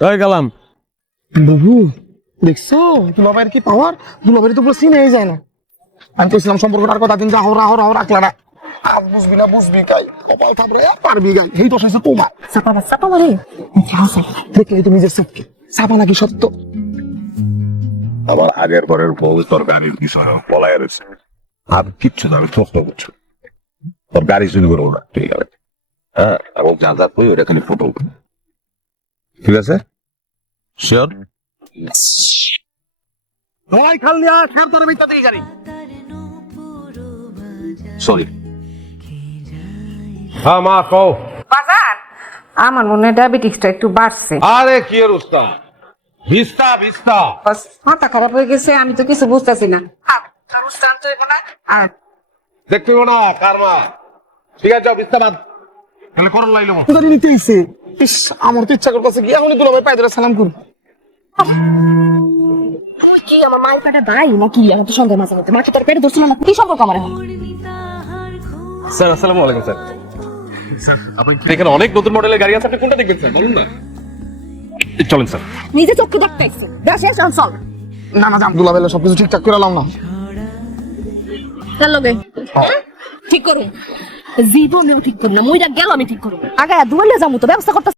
তাই গেলাম। বুবু দেখছো দুলাভাইয়ের কি পাওয়ার? দুলাভাইয়ের তো পুরো চিনেই যায় না। আমি তো ইসলাম সম্পর্কটার কথা দিন রাহো রাহো রাহো রাখলা না। আজ বুঝবি না বুঝবি গাই কপাল থাপড়ে পারবি গাই এই দোষ আছে তোমার। চাপা মারে দেখলে তো নিজের চোখকে চাপা নাকি সত্য? আমার আগের পরের বউ তরকারির বিষয় বলাই রয়েছে আর কিচ্ছু না, আমি প্রশ্ন করছি তোর গাড়ি চুরি করবো না, ঠিক আছে? হ্যাঁ, এবং যা যা কই ওটা খালি ফটো, ঠিক আছে? শিওর? ভাই খাল নিয়া খের তোর ভিতর দিয়ে গাড়ি। সরি। হ্যাঁ মা কও। বাজার আমার মনে হয় ডায়াবেটিক্সটা একটু বাড়ছে। আরে কি অবস্থা? Vista vista. বাস মাথা খারাপ হয়ে গেছে, আমি তো কিছু বুঝতেছি না। বুঝতে আনতে হইব না। আর দেখতে হবে না কার মা। ঠিক আছে যাও ভিস্তা বাদ। তাহলে করল লাইলো। গাড়ি নিতে আইছে। ইস আমার তো ইচ্ছা করতেছে কি এখনই দুলাভাই পায়ে ধরে সালাম করি। তুই কি আমার মায়ের পেটে ভাই নাকি? আমার তো সন্দেহ মাঝে মধ্যে। মা কি তোর পেটে ধরছিল না? কি সম্পর্ক আমার এখন? স্যার আসসালামু আলাইকুম স্যার। স্যার আপনি এখানে অনেক নতুন মডেলের গাড়ি আছে, আপনি কোনটা দেখবেন স্যার বলুন না। চলেন স্যার। নিজে চোখে দেখতে আইছে। দেখ শেষ চল। না না যাম দুলাভাইলে সবকিছু ঠিকঠাক করে লাম না। চল লগে। ঠিক করুন। জীবনেও ঠিক করুন না। মইরা গেল আমি ঠিক করুন। আগে দুয়ালে যামু তো ব্যবস্থা করতে